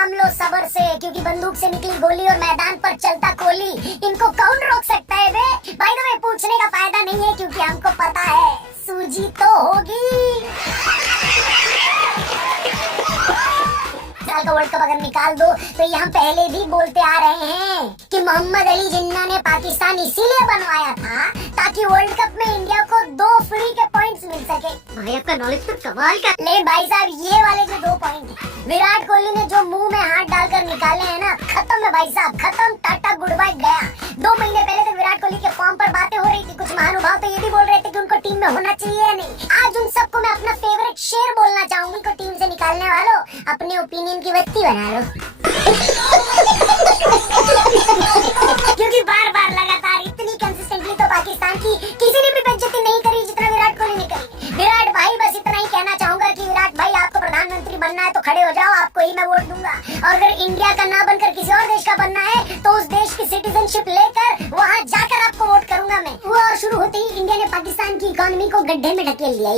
काम लो सबर से, क्योंकि बंदूक से निकली गोली और मैदान पर चलता कोहली, इनको कौन रोक सकता है बे? भाई तो पूछने का फायदा नहीं है, क्योंकि हमको पता है सूजी तो होगी। साल का वर्ल्ड कप अगर निकाल दो तो ये हम पहले भी बोलते आ रहे हैं कि मोहम्मद अली जिन्ना ने पाकिस्तान इसीलिए बनवाया था ताकि वर्ल्ड कप में इंडिया को 2 फ्री के पॉइंट्स मिल सके। भाई आपका नॉलेज तो कमाल का। लेकिन भाई साहब ये वाले जो 2 पॉइंट विराट कोहली ने जो मुंह में हाथ डालकर निकाले हैं ना, खत्म है भाई साहब, खत्म, टाटा गुड बाय गया। 2 महीने पहले तक विराट कोहली के फॉर्म पर बातें हो रही थी, कुछ महानुभाव तो ये भी बोल रहे थे कि उनको टीम में होना चाहिए या नहीं। आज उन सबको मैं अपना फेवरेट शेर बोलना चाहूंगी को टीम से निकालने वालों, अपने ओपिनियन की बत्ती बना लो। क्योंकि बार-बार लगातार इतनी कंसिस्टेंटली तो पाकिस्तान की किसी ने भी बेइज्जती नहीं करी जितना विराट कोहली ने करी। विराट भाई बस इतना ही कहना चाहूंगा कि विराट भाई आपको प्रधानमंत्री बनना है तो खड़े हो जाओ, आपको ही मैं वोट दूंगा। और अगर इंडिया का ना बनकर किसी और देश का बनना है तो उस देश की सिटीजनशिप लेकर वहाँ जाकर आपको वोट करूंगा मैं। वॉर शुरू होते ही इंडिया ने पाकिस्तान की इकोनॉमी को गड्ढे में ढकेल दिया,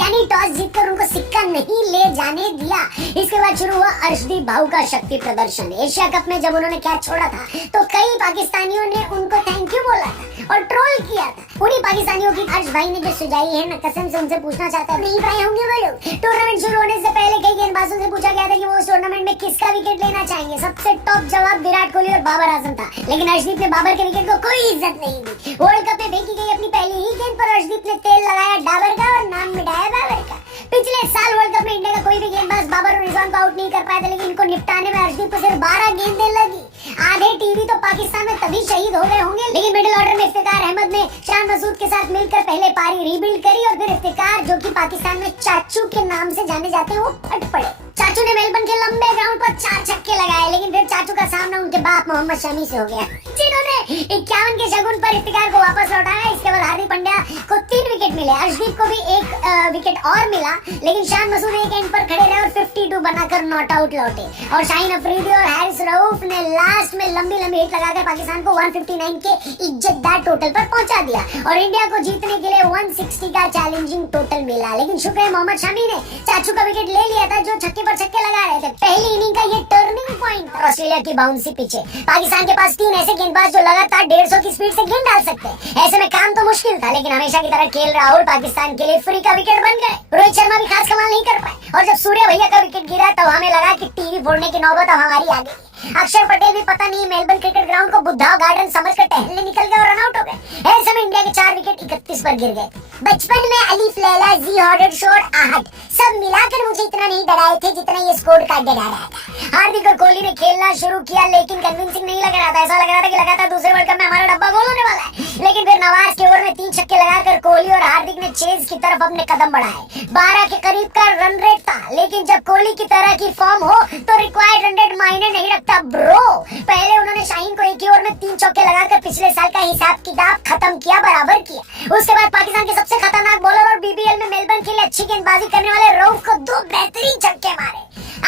यानी टॉस जीतकर उनको सिक्का नहीं ले जाने दिया। इसके बाद शुरू हुआ अर्शदीप भाऊ का शक्ति प्रदर्शन। एशिया कप में जब उन्होंने कैच छोड़ा था तो कई पाकिस्तानियों ने उनको थैंक यू बोला था और ट्रोल किया था। उन्हीं पाकिस्तानियों की अर्श भाई ने जो सुझाई है ना, कसम से उनसे पूछना चाहता है, नहीं पाए होंगे वो लोग। टूर्नामेंट शुरू होने से पहले कई गेंदबाजों से पूछा गया था कि वो उस टूर्नामेंट में किसका विकेट लेना चाहेंगे। सबसे टॉप जवाब विराट कोहली और बाबर आजम था, लेकिन अर्शदीप ने बाबर के विकेट को कोई इज्जत नहीं दी। वर्ल्ड कप में फेंकी गई अपनी पहली ही गेंद पर अर्शदीप ने तेल लगाया डाबर का और नाम मिटाया बाबर का। पिछले साल वर्ल्ड कप में इंडिया का कोई भी गेंदबाज बाबर और रिजवान को आउट नहीं कर पाया था, लेकिन इनको निपटाने में अर्शदीप को सिर्फ 12 गेंदें लगी। आधे टीवी तो पाकिस्तान में तभी शहीद हो गए होंगे, लेकिन मिडिल ऑर्डर में इफ्तिकार अहमद ने शान मसूद के साथ मिलकर पहले पारी रीबिल्ड करी और फिर इफ्तिकार, जो कि पाकिस्तान में चाचू के नाम से जाने जाते हैं, वो फट पड़े। चाचू ने मेलबर्न के लंबे ग्राउंड पर 4 छक्के लगाए, लेकिन फिर चाचू का सामना उनके बाप मोहम्मद शमी से हो गया, जिन्होंने 51 के शगुन पर इफ्तिकार को वापस लौटाया। इसके बाद हार्दिक पांड्या को 3 विकेट मिले, अर्शदीप को भी 1 विकेट और मिला, लेकिन शान मसूद एक एंड पर खड़े रहे और 52 बनाकर नॉट आउट लौटे। और शाहीन अफरीदी और हैरिस रऊफ ने लास्ट में लंबी हिट लगाकर पाकिस्तान को 159 के इज्जतदार टोटल पर पहुंचा दिया और इंडिया को जीतने के लिए 160 का चैलेंजिंग टोटल मिला। लेकिन शुक्र है मोहम्मद शमी ने चाचू का विकेट ले लिया था, जो छक्के पर छक्के लगा रहे थे। पहली इनिंग का ये टर्निंग पॉइंट था ऑस्ट्रेलिया की बाउंसी पिचे। पाकिस्तान के पास 3 ऐसे गेंदबाज जो लगातार 150 की स्पीड से गेंद डाल सकते हैं। ऐसे में काम तो मुश्किल था, लेकिन हमेशा की तरह केएल राहुल पाकिस्तान के लिए फ्री का विकेट बन गए। रोहित शर्मा भी खास कमाल नहीं कर पाए और जब सूर्या भैया का विकेट गिरा तब हमें लगा कि टीवी फोड़ने की नौबत अब हमारी आ गई। अक्षर पटेल भी पता नहीं मेलबर्न क्रिकेट ग्राउंड को बुद्धा गार्डन समझकर टहलने निकल गए और रन आउट हो गए। ऐसे में इंडिया के 4 विकेट 31 पर गिर गए। बचपन में अलीफ लैला जी हॉर्डेड शॉट आहट सब मिलाकर मुझे इतना नहीं डराए थे जितना ये स्कोर कार्ड डरा रहा था। हार्दिक और कोहली ने खेलना शुरू किया, लेकिन कन्विंसिंग नहीं लग रहा था। ऐसा लग रहा था कि लगातार दूसरे वर्ल्ड कप में हमारा डब्बा गोल होने वाला है। लेकिन फिर नवाज के ओवर में 3 छक्के लगाकर कोहली और हार्दिक ने चेज की तरफ अपने कदम बढ़ाए। 12 के करीब का रन रेट था, लेकिन जब कोहली की तरह की फॉर्म हो तो रिक्वायर्ड रन रेट मायने नहीं रखता ब्रो। पहले उन्होंने शाहीन को एक ही ओवर में 3 चौके लगाकर पिछले साल का हिसाब किताब खत्म किया, बराबर किया। उसके बाद पाकिस्तान के सबसे खतरनाक बॉलर और बीबीएल में मेलबर्न के लिए अच्छी गेंदबाजी करने वाले रऊफ को 2 बेहतरीन छक्के मारे।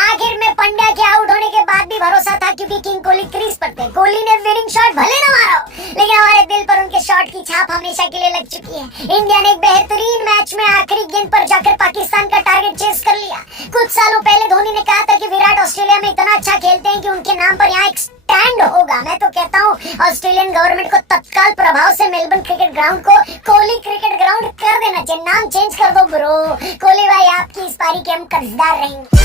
आखिर में पंड्या के आउट होने के बाद भी भरोसा था, क्योंकि किंग कोहली क्रीज पर थे। कोहली ने विनिंग शॉट भले न मारा हो, लेकिन हमारे दिल पर उनके शॉट की छाप हमेशा के लिए लग चुकी है। इंडिया ने एक बेहतरीन मैच में आखिरी गेंद पर जाकर पाकिस्तान का टारगेट चेस कर लिया। कुछ सालों पहले धोनी ने कहा था कि विराट ऑस्ट्रेलिया में इतना अच्छा खेलते हैं कि उनके नाम पर यहाँ एक स्टैंड होगा। मैं तो कहता हूँ ऑस्ट्रेलियन गवर्नमेंट को तत्काल प्रभाव से मेलबर्न क्रिकेट ग्राउंड को कोहली क्रिकेट ग्राउंड कर देना चाहिए। नाम चेंज कर दो ब्रो। कोहली भाई आपकी इस पारी के हम कर्जदार रहेंगे।